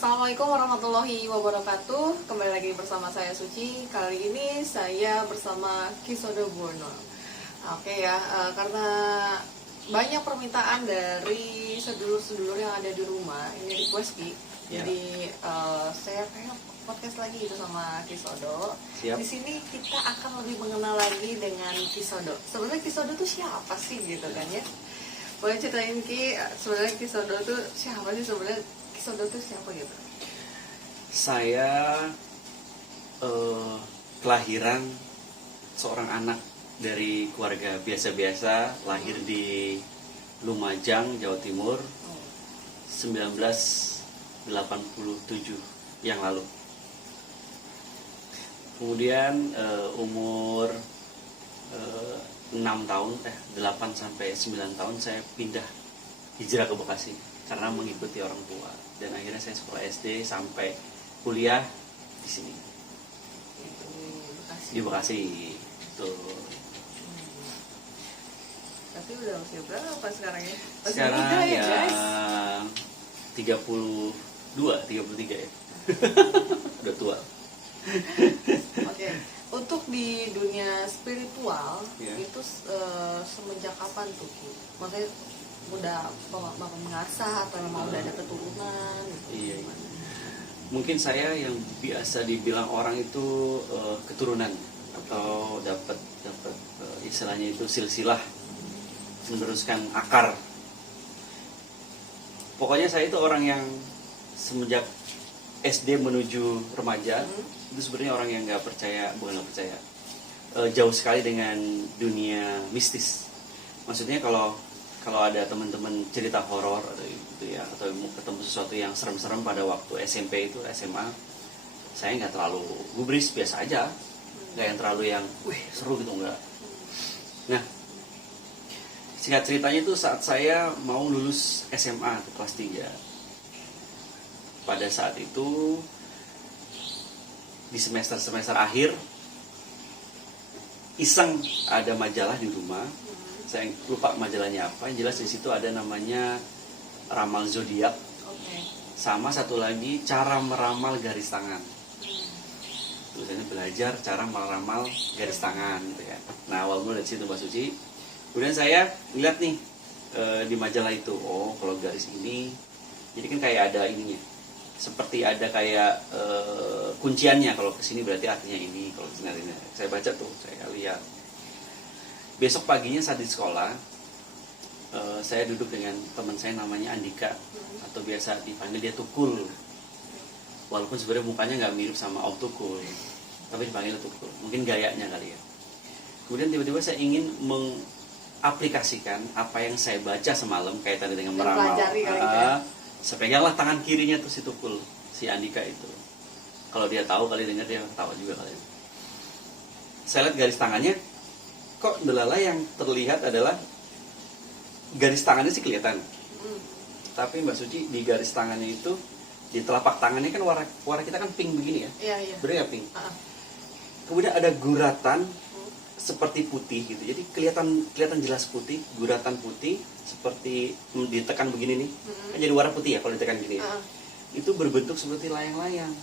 Assalamualaikum warahmatullahi wabarakatuh. Kembali lagi bersama saya Suci. Kali ini saya bersama Kisodo Bono. Oke ya, karena banyak permintaan dari sedulur-sedulur yang ada di rumah, ini request Ki. Ya. Jadi saya pengen podcast lagi sama Kisodo. Siap. Di sini kita akan lebih mengenal lagi dengan Kisodo. Sebenarnya Kisodo tuh siapa sih gitu kan ya? Boleh ceritain Ki, sebenarnya Kisodo tuh siapa sih sebenarnya? Kisodo tuh siapa gitu? Saya kelahiran seorang anak dari keluarga biasa-biasa, lahir di Lumajang, Jawa Timur, 1987 yang lalu. Kemudian umur 6 tahun, 8 sampai 9 tahun saya pindah hijrah ke Bekasi karena mengikuti orang tua, dan akhirnya saya sekolah SD sampai kuliah di sini Bekasi. di Bekasi. Tuh. Tapi udah usia berapa sekarang ya? Masih Sekarang muda ya, ya guys. 33 ya. Udah tua. Oke. Untuk di dunia spiritual Ya. itu semenjak kapan tuh Ki? Maksudnya udah bapak mengasah atau memang udah ada keturunan gitu? Iya. Mungkin saya yang biasa dibilang orang itu keturunan atau dapat istilahnya itu silsilah, meneruskan akar. Pokoknya saya itu orang yang semenjak SD menuju remaja itu sebenarnya orang yang nggak percaya, bukan nggak percaya, jauh sekali dengan dunia mistis. Maksudnya kalau ada teman-teman cerita horor atau gitu ya, atau ketemu sesuatu yang serem-serem pada waktu SMP itu, SMA, saya nggak terlalu gubris, biasa aja, nggak yang terlalu yang wih seru gitu, enggak. Nah, singkat ceritanya itu saat saya mau lulus SMA ke kelas 3, pada saat itu di semester akhir, iseng ada majalah di rumah. Saya lupa majalahnya apa, yang jelas di situ ada namanya ramal zodiak, Oke. sama satu lagi cara meramal garis tangan. Tulisannya belajar cara meramal garis tangan gitu ya. Nah, awal mula dari situ Mbak Suci. Kemudian saya lihat nih di majalah itu, oh kalau garis ini, jadi kan kayak ada ininya, seperti ada kayak kunciannya, kalau kesini berarti artinya ini, kalau kesini artinya. Saya baca tuh, saya lihat. Besok paginya saat di sekolah, saya duduk dengan teman saya namanya Andika, atau biasa dipanggil dia Tukul. Walaupun sebenarnya mukanya nggak mirip sama Om Tukul, tapi dipanggil Tukul. Mungkin gayanya kali ya. Kemudian tiba-tiba saya ingin mengaplikasikan apa yang saya baca semalam kaitan dengan meramal. Mempelajari kali ya. Saya peganglah tangan kirinya tuh si Tukul, si Andika itu. Kalau dia tahu kali dengar, dia tahu juga kali. Saya lihat garis tangannya, kok delala yang terlihat adalah garis tangannya sih kelihatan. Tapi Mbak Suci, di garis tangannya itu, di telapak tangannya kan warna kita kan pink begini ya. Iya, iya. Bener ya, pink. Ah. Kemudian ada guratan seperti putih gitu. Jadi kelihatan jelas putih, guratan putih seperti ditekan begini nih. Kan jadi warna putih ya kalau ditekan gini ya. Itu berbentuk seperti layang-layang.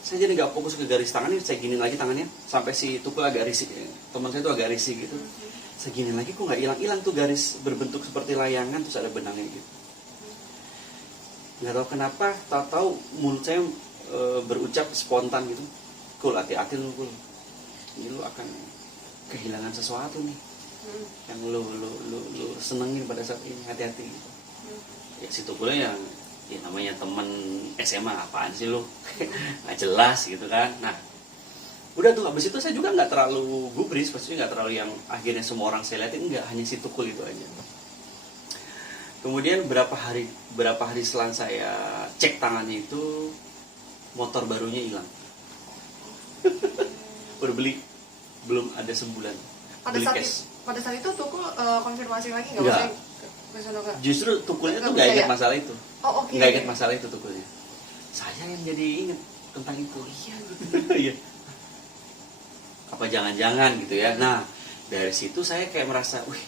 Saya jadi nggak fokus ke garis tangan ini, saya gini lagi tangannya sampai si Tukul agak risih. Teman saya itu agak risih gitu. Saya gini lagi, kok nggak hilang-hilang tuh garis berbentuk seperti layangan, terus ada benangnya gitu. Nggak tahu kenapa, tahu-tahu mulut saya berucap spontan gitu, Kul, hati-hati lu Kul, ini lu akan kehilangan sesuatu nih yang lu senengin pada saat ini, hati-hati gitu. Ya si Tukulnya yang ya namanya temen SMA, apaan sih lu, nggak jelas gitu kan. Nah, udah tuh habis itu saya juga nggak terlalu gubris, pastinya nggak terlalu yang akhirnya semua orang saya liatin, enggak, hanya si Tukul itu aja. Kemudian berapa hari setelah saya cek tangannya itu, motor barunya hilang. Udah beli belum ada sebulan. Beli cash. Pada saat itu Tukul konfirmasi lagi nggak? Enggak. Maksudnya Justru Tukulnya tuh nggak nggak ingat percaya? masalah itu. Oh, oke. Nggak ingat masalah itu Tukulnya. Saya yang jadi ingat tentang itu. Iya gitu. Iya. Apa jangan-jangan gitu ya. Nah, dari situ saya kayak merasa, wih,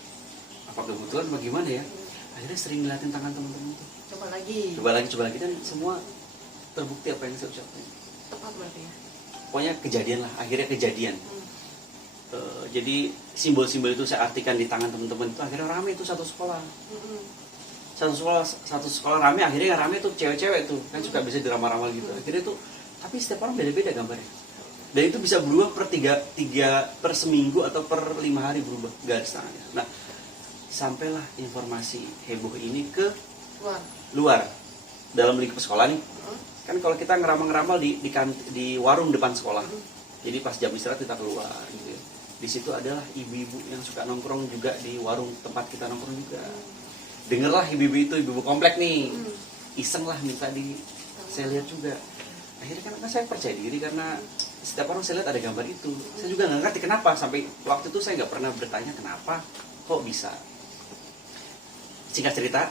apa kebetulan bagaimana ya? Akhirnya sering ngeliatin tangan teman-teman tuh. Coba coba lagi dan semua terbukti apa yang saya ucapkan. tepat berarti ya. Pokoknya kejadian lah, akhirnya kejadian. Jadi simbol-simbol itu saya artikan di tangan teman-teman itu, akhirnya rame itu satu sekolah. Satu sekolah rame, akhirnya rame tuh cewek-cewek tuh kan suka bisa diramal-ramal gitu. Akhirnya tuh, tapi setiap orang beda-beda gambarnya. Dan itu bisa berubah per seminggu atau per 5 hari berubah garis tangannya. Nah, sampailah informasi heboh ini ke luar dalam lingkup sekolah nih. Kan kalau kita ngeramal-ngeramal di warung depan sekolah. Jadi pas jam istirahat kita keluar gitu ya. Di situ adalah ibu-ibu yang suka nongkrong juga di warung tempat kita nongkrong juga. Dengerlah ibu-ibu itu, ibu-ibu komplek nih. Iseng lah minta saya lihat juga. Akhirnya kan saya percaya diri karena setiap orang saya lihat ada gambar itu. Saya juga nggak ngerti kenapa, sampai waktu itu saya nggak pernah bertanya kenapa kok bisa. Singkat cerita,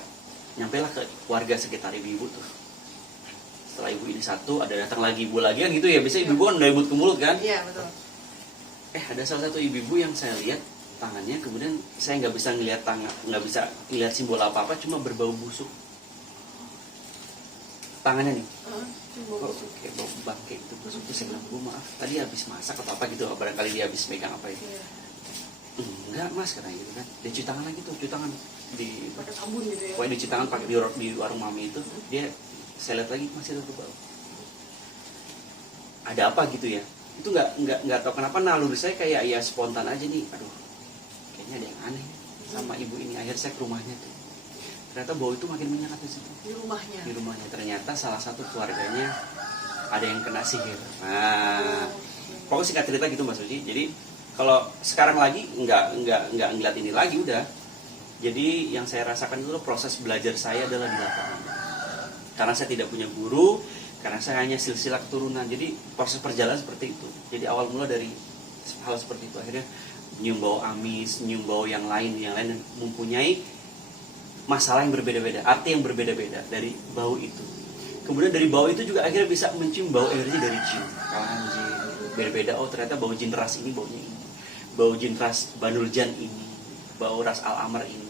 nyampailah ke warga sekitar ibu-ibu tuh. Setelah ibu ini satu, ada datang lagi ibu lagi kan gitu ya. Biasanya ibu-ibu kan dari mulut ke mulut kan. Iya, betul. Ada salah satu ibu-ibu yang saya lihat tangannya, kemudian saya nggak bisa ngelihat tangan, nggak bisa ngelihat simbol apa-apa, cuma berbau busuk. Tangannya nih, kok kayak bau bangke itu busuk. Terus saya bilang, Bu maaf, tadi habis masak atau apa gitu, barangkali dia habis megang apa itu. Enggak mas, katanya gitu kan. Dia cuci tangan lagi tuh, cuci tangan di pakai sabun gitu ya. Pokoknya dicuci tangan pakai di warung mami itu, dia saya lihat lagi masih ada bau. Ada apa gitu ya? Itu nggak tahu kenapa naluri saya kayak ya spontan aja nih. Aduh, kayaknya ada yang aneh sama ibu ini. Akhirnya saya ke rumahnya tuh. Ternyata bau itu makin menyengat di situ. Di rumahnya ternyata salah satu keluarganya ada yang kena sihir. Nah, pokoknya singkat cerita gitu Mbak Suci. Jadi kalau sekarang lagi nggak ngeliat ini lagi udah. Jadi yang saya rasakan itu proses belajar saya adalah di lapangan. Karena saya tidak punya guru, karena saya hanya silsilah keturunan. Jadi proses perjalanan seperti itu. Jadi awal mula dari hal seperti itu, akhirnya nyium bau amis, nyium bau yang lain dan mempunyai masalah yang berbeda-beda, arti yang berbeda-beda dari bau itu. Kemudian dari bau itu juga akhirnya bisa mencium bau energi dari jin, kalangan jin. Beda-beda, oh ternyata bau jin ras ini baunya ini, bau jin ras Banuljan ini, bau ras Al-Amr ini,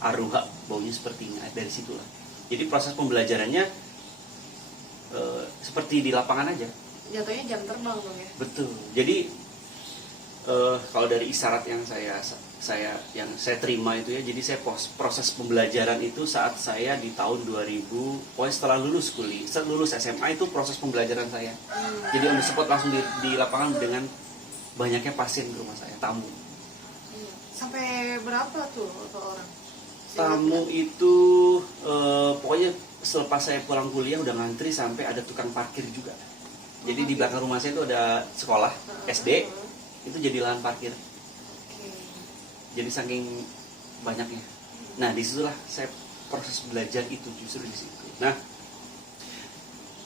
Aruha baunya seperti ini. Dari situlah. Jadi proses pembelajarannya seperti di lapangan aja. Jatuhnya jam terbang dong ya. Betul. Jadi kalau dari isyarat yang saya terima itu ya, jadi saya proses pembelajaran itu saat saya di tahun 2000, pokoknya setelah lulus kuliah, setelah lulus SMA itu proses pembelajaran saya. Jadi on the spot langsung di lapangan dengan banyaknya pasien di rumah saya, tamu. Sampai berapa tuh orang? Tamu itu pokoknya selepas saya pulang kuliah udah ngantri sampai ada tukang parkir juga. Jadi di belakang rumah saya itu ada sekolah SD, itu jadi lahan parkir. Jadi saking banyaknya. Nah disitulah saya proses belajar itu justru di situ. Nah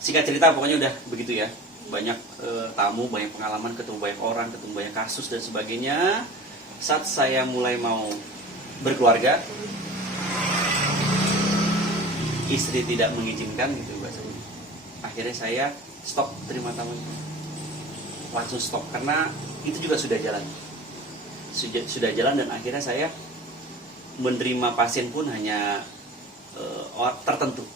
singkat cerita pokoknya udah begitu ya. Banyak tamu, banyak pengalaman, ketemu banyak orang, ketemu banyak kasus dan sebagainya. Saat saya mulai mau berkeluarga, istri tidak mengizinkan gitu bahasanya. Akhirnya saya stop terima tamu itu. Langsung stop karena itu juga sudah jalan. Sudah jalan dan akhirnya saya menerima pasien pun hanya tertentu.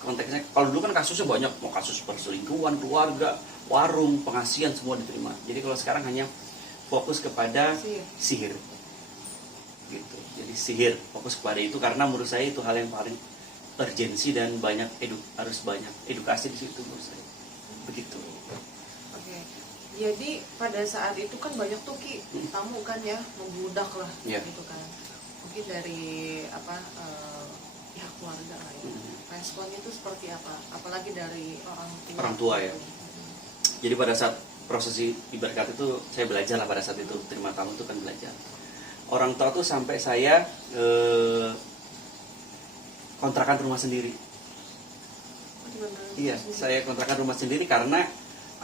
Konteksnya kalau dulu kan kasusnya banyak, mau kasus perselingkuhan, keluarga, warung, pengasihan semua diterima. Jadi kalau sekarang hanya fokus kepada sihir. Gitu. Jadi sihir fokus kepada itu karena menurut saya itu hal yang paling urgensi dan harus banyak edukasi di situ menurut saya. Begitu. Oke. Jadi pada saat itu kan banyak tuh tamu kan ya, membludak lah gitu kan. Mungkin dari pihak keluarga lah ya. Responnya itu seperti apa? Apalagi dari orang tua ya. Jadi pada saat prosesi ibarat itu saya belajar lah pada saat itu terima tamu itu kan belajar. Orang tua tuh sampai saya kontrakan rumah sendiri. Iya, saya kontrakan rumah sendiri karena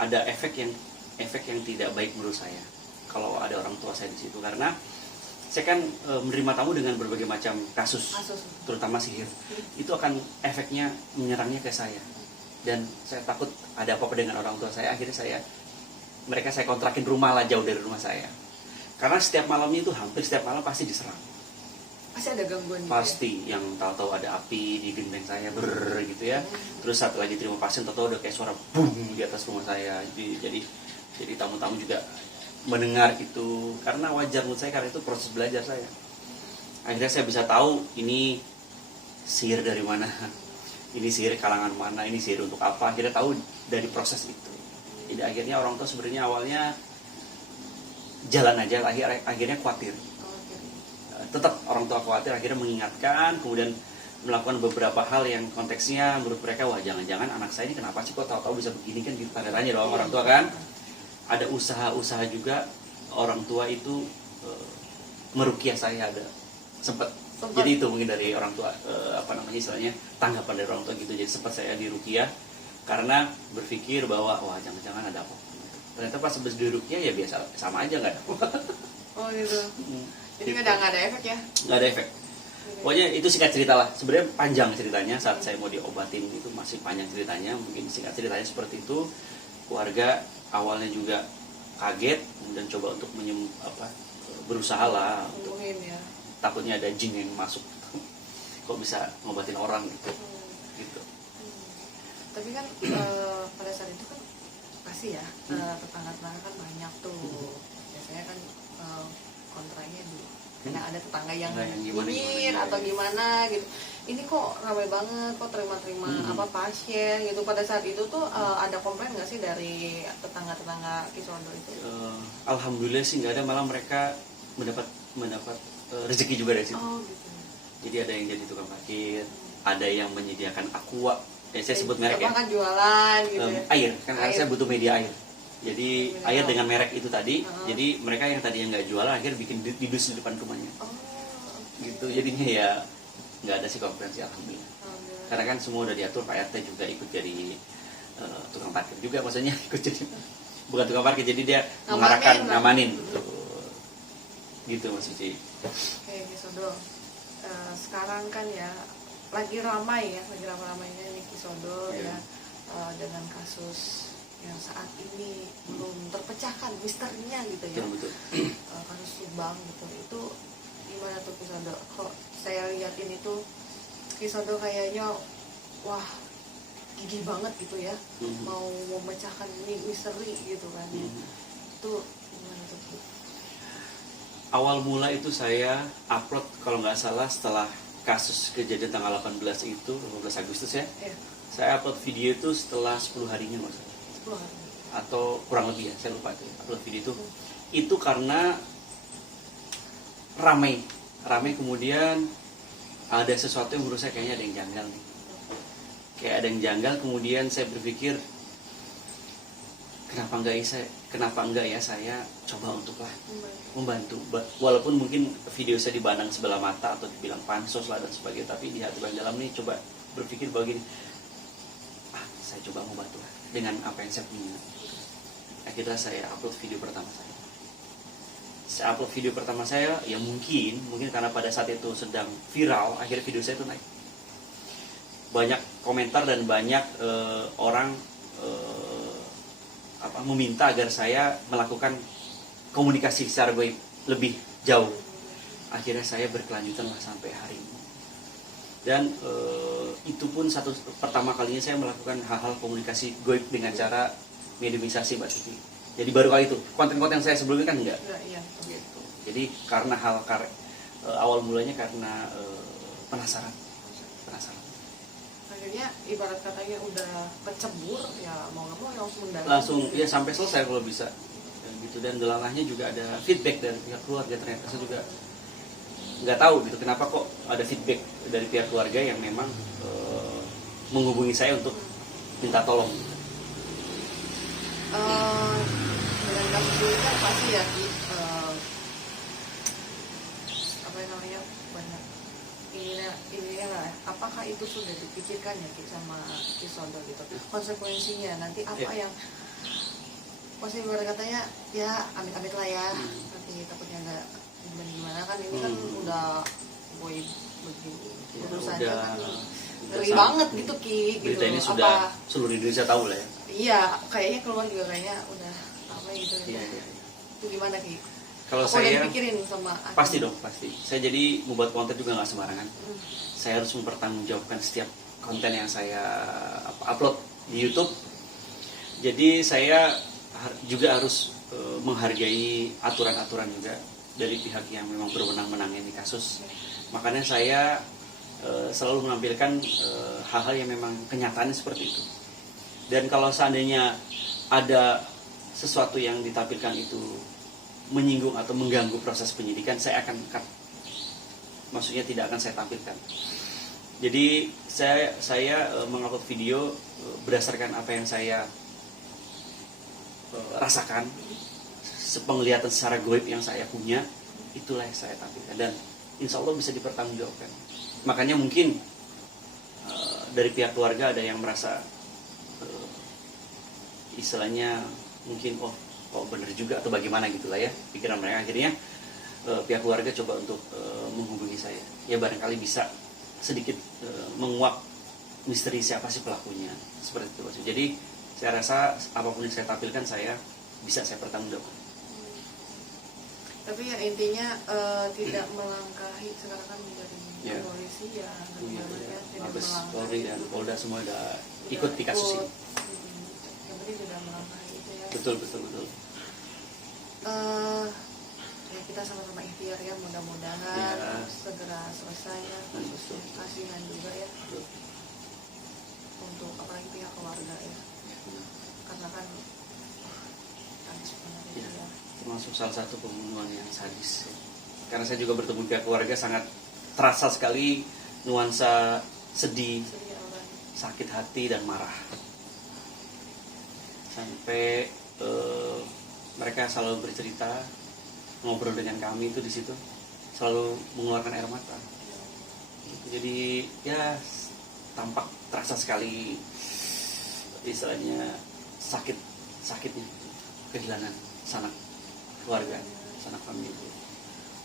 ada efek yang tidak baik menurut saya. Kalau ada orang tua saya di situ karena saya kan menerima tamu dengan berbagai macam kasus, terutama sihir. Itu akan efeknya menyerangnya ke saya. Dan saya takut ada apa-apa dengan orang tua saya. Akhirnya saya kontrakin rumah lah jauh dari rumah saya. Karena setiap malamnya itu hampir setiap malam pasti diserang. pasti ada gangguan gitu pasti yang tahu-tahu ada api di genteng saya gitu ya. Terus saat lagi terima pasien tahu-tahu ada kayak suara boom di atas rumah saya. Jadi tamu-tamu juga mendengar itu, karena wajar menurut saya, karena itu proses belajar saya. Akhirnya saya bisa tahu ini sihir dari mana, ini sihir kalangan mana, ini sihir untuk apa. Akhirnya tahu dari proses itu. Jadi akhirnya orang tua sebenarnya awalnya jalan aja, akhirnya khawatir. Tetap orang tua khawatir, akhirnya mengingatkan, kemudian melakukan beberapa hal yang konteksnya menurut mereka, wah jangan-jangan anak saya ini kenapa sih kok tahu-tahu bisa begini, kan gitu tanya dong orang tua kan. Ada usaha-usaha juga orang tua itu meruqyah saya, ada sempat. Jadi itu mungkin dari orang tua istilahnya tanggapan dari orang tua gitu. Jadi sempat saya diruqyah karena berpikir bahwa wah jangan-jangan ada apa. Ternyata pas habis diruqyah ya biasa, sama aja, nggak ada apa. Oh gitu. Jadi nggak ada efek ya? Nggak ada efek. Pokoknya itu singkat cerita lah. Sebenarnya panjang ceritanya saat saya mau diobatin, itu masih panjang ceritanya. Mungkin singkat ceritanya seperti itu. Keluarga awalnya juga kaget, kemudian coba untuk berusaha lah untuk, Ya. takutnya ada jin yang masuk. Kok bisa ngobatin orang gitu. Gitu. Tapi kan pada saat itu kan pasti ya tetangga-tetangga kan banyak tuh. Biasanya kan kontranya dulu. Karena ada tetangga yang nyinyir atau gimana gitu. Ini kok ramai banget, kok terima-terima pasien gitu. Pada saat itu tuh ada komplain nggak sih dari tetangga-tetangga Kisodo itu? Alhamdulillah sih nggak ada, malah mereka mendapat rezeki juga dari situ. Oh gitu. Jadi ada yang jadi tukang parkir, ada yang menyediakan aqua, saya sebut merek ya. Kan jualan gitu ya. Air, kan saya butuh media air. Jadi air dengan merek itu tadi, jadi mereka yang tadi yang nggak jualan akhirnya bikin didus di depan rumahnya. Gitu, jadinya ya nggak ada sih konferensi, alhamdulillah. Karena kan semua udah diatur, Pak RT juga ikut jadi tukang parkir juga, maksudnya ikut jadi bukan tukang parkir, jadi dia mengarahkan, ngamanin gitu Mas Suci. Oke, Kisodo. Sekarang kan ya lagi ramai ramainya nih Kisodo ya dengan kasus yang saat ini belum terpecahkan misterinya gitu ya. Betul. Kasus Subang gitu. Itu gimana tuh Kisodo? Kok saya liatin itu Kisodo kayaknya wah gigih banget gitu ya. Mau memecahkan ini misteri gitu kan ya. Itu gimana tuh? Awal mula itu saya upload kalau nggak salah setelah kasus kejadian tanggal 18 itu, 18 Agustus ya. Saya upload video itu setelah 10 harinya Mas. Atau kurang lebih ya, saya lupa itu upload video itu karena ramai kemudian ada sesuatu yang menurut saya kayaknya ada yang janggal nih, kayak ada yang janggal. Kemudian saya berpikir kenapa enggak ya saya coba untuklah membantu, walaupun mungkin video saya dipandang sebelah mata atau dibilang pansos lah dan sebagainya, tapi di hati paling dalam nih coba berpikir bahwa gini, saya coba membantu lah dengan apa yang saya punya. Akhirnya saya upload video pertama saya. Ya mungkin karena pada saat itu sedang viral, akhirnya video saya itu naik. Banyak komentar dan banyak orang meminta agar saya melakukan komunikasi secara goib lebih jauh. Akhirnya saya berkelanjutan lah sampai hari ini. Dan itu pun pertama kalinya saya melakukan hal-hal komunikasi goib dengan cara mediumisasi Mbak Siti. Jadi baru kali itu, konten-konten saya sebelumnya kan enggak. Iya. Gitu. Jadi karena awal mulanya karena penasaran. Akhirnya ibarat katanya udah kecebur, ya mau nggak mau langsung mendalam. Langsung ya sampai selesai kalau bisa. Dan gitu, dan delalahnya juga ada feedback dari pihak keluarga. Ternyata saya juga nggak tahu gitu kenapa kok ada feedback dari pihak keluarga yang memang menghubungi saya untuk minta tolong. Dengan kasus ini kan pasti ya banyak ininya lah. Apakah itu sudah dipikirkan ya sama Kisodo gitu? Konsekuensinya nanti apa yang pasti katanya ya amit-amit lah ya, nanti takutnya nggak gimana kan ini kan udah boy begini urusannya kan ngeri banget gitu Ki gitu. Berita ini sudah seluruh Indonesia tahu lah ya. Iya, kayaknya keluar juga kayaknya udah apa gitu. Iya. Itu gimana Ki? Kalau Apa udah saya dipikirin sama Aki? pasti dong, pasti. Saya jadi membuat konten juga nggak sembarangan. Saya harus mempertanggungjawabkan setiap konten yang saya upload di YouTube. Jadi saya juga harus menghargai aturan-aturan juga dari pihak yang memang berwenang menangani kasus. Makanya saya selalu menampilkan hal-hal yang memang kenyataannya seperti itu. Dan kalau seandainya ada sesuatu yang ditampilkan itu menyinggung atau mengganggu proses penyidikan, saya akan cut. Maksudnya tidak akan saya tampilkan. Jadi saya mengupload video berdasarkan apa yang saya rasakan, penglihatan secara goib yang saya punya, itulah yang saya tampilkan dan insya Allah bisa dipertanggungjawabkan. Makanya mungkin dari pihak keluarga ada yang merasa istilahnya mungkin benar juga atau bagaimana gitulah ya pikiran mereka. Akhirnya pihak keluarga coba untuk menghubungi saya, ya barangkali bisa sedikit menguak misteri siapa sih pelakunya, seperti itu. Jadi saya rasa apapun yang saya tampilkan bisa saya pertanggungjawabkan. Tapi ya intinya tidak melangkahi, sekarang kan menjadi polisi ya, tidak Mabes melangkahi. Polri dan Polda semua udah ikut di kasus ini. Yang penting tidak melangkahi itu ya. Betul. Ya kita sama-sama ikhtiar ya, mudah-mudahan Ya. segera selesai ya, Betul. kasihan juga ya Betul. untuk apalagi pihak keluarga ya, karena kan sadis banget Ya. ya. Termasuk salah satu pembunuhan yang sadis. Karena saya juga bertemu pihak keluarga, sangat terasa sekali nuansa sedih, Sedih orang. sakit hati dan marah. Sampai mereka selalu bercerita, ngobrol dengan kami itu di situ, selalu mengeluarkan air mata. Jadi ya tampak terasa sekali istilahnya sakitnya kehilangan sanak keluarga, sanak famili.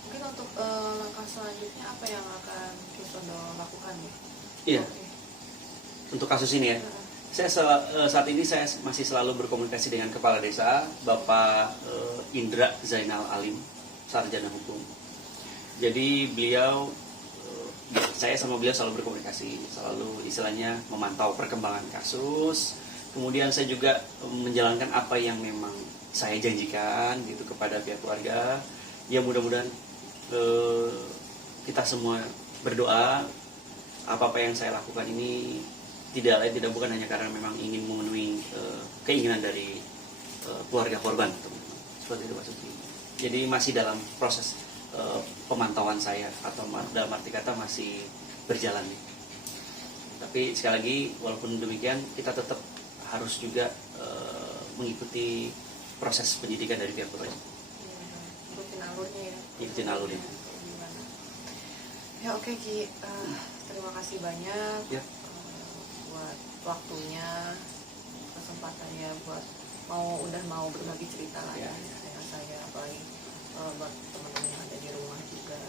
Mungkin untuk langkah selanjutnya apa yang akan Kisodo lakukan ya? Iya. Oke. Untuk kasus ini ya, saya saat ini saya masih selalu berkomunikasi dengan Kepala Desa, Bapak Indra Zainal Alim, sarjana hukum. Jadi beliau, saya sama beliau selalu berkomunikasi, selalu istilahnya memantau perkembangan kasus. Kemudian saya juga menjalankan apa yang memang saya janjikan gitu kepada pihak keluarga. Ya mudah-mudahan kita semua berdoa apa yang saya lakukan ini tidak lain tidak bukan hanya karena memang ingin memenuhi keinginan dari keluarga korban, teman-teman. Seperti itu Pak Suci. Jadi masih dalam proses pemantauan saya, atau dalam arti kata masih berjalan nih. Tapi sekali lagi walaupun demikian kita tetap harus juga mengikuti proses penyidikan dari pihak keluarga. Ikutin alurnya ya. Ikutin alurnya. Ya oke Ki, terima kasih banyak Ya. buat waktunya, kesempatannya buat mau berbagi cerita lah ya dengan saya, apalagi buat teman-teman yang ada di rumah juga.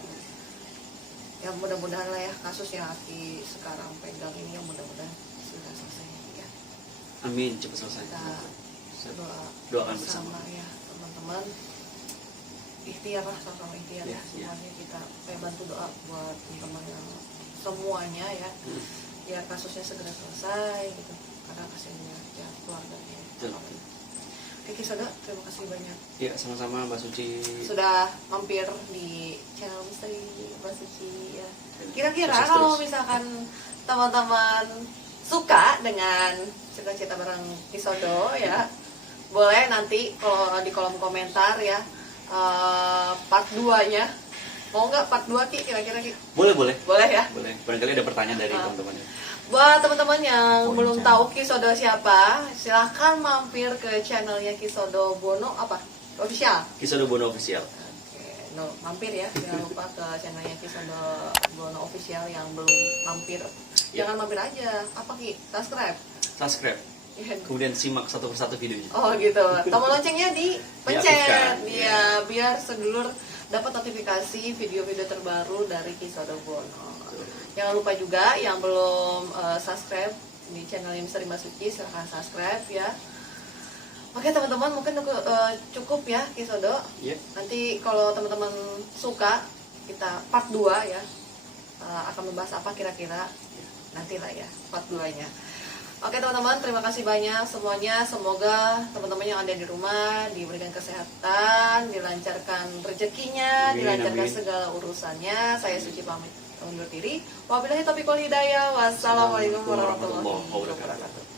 Ya mudah-mudahan lah ya kasus yang Aki sekarang pegang ini yang mudah-mudahan sudah selesai ya. Amin, cepat selesai. Kita Doakan bersama. ya teman-teman. Ikhtiar lah, sama-sama ikhtiar ya, semuanya kita bantu doa buat teman-teman yang semuanya ya. Ya kasusnya segera selesai gitu, karena kasihannya ya keluarganya. Oke Kisodo, terima kasih banyak. Ya sama-sama Mbak Suci. Sudah mampir di channel Misteri Mbak Suci ya. Kira-kira Sukses kalau terus. misalkan teman-teman suka dengan cerita-cerita bareng Kisodo ya, boleh nanti kalau di kolom komentar ya, part 2-nya. Mau nggak part 2 Ki, kira-kira Ki? Boleh. Boleh ya. Boleh. Barangkali ada pertanyaan dari teman-teman. Buat teman-teman yang belum tahu Kisodo siapa, silahkan mampir ke channelnya Kisodo Bono official. Kisodo Bono Official. Oke, mampir ya, jangan lupa ke channelnya Kisodo Bono official yang belum mampir. Jangan mampir aja, apa Ki? Subscribe. Kemudian simak satu persatu videonya. Oh gitu. Tombol loncengnya dipencet, Diaktifkan, ya biar sedulur dapat notifikasi video-video terbaru dari Kisodo Bono. Jangan lupa juga yang belum subscribe di channel Misteri Mbak Suci, silahkan subscribe ya. Oke teman-teman, mungkin cukup ya Kisodo. Ya. Nanti kalau teman-teman suka, kita part 2 ya. Akan membahas apa kira-kira, nantilah ya part 2-nya. Oke teman-teman, terima kasih banyak semuanya. Semoga teman-teman yang ada di rumah diberikan kesehatan, dilancarkan rezekinya, Amin, dilancarkan amin. segala urusannya. Saya Suci pamit undur diri. Wabillahi taufiq wal hidayah. Wassalamualaikum warahmatullahi wabarakatuh.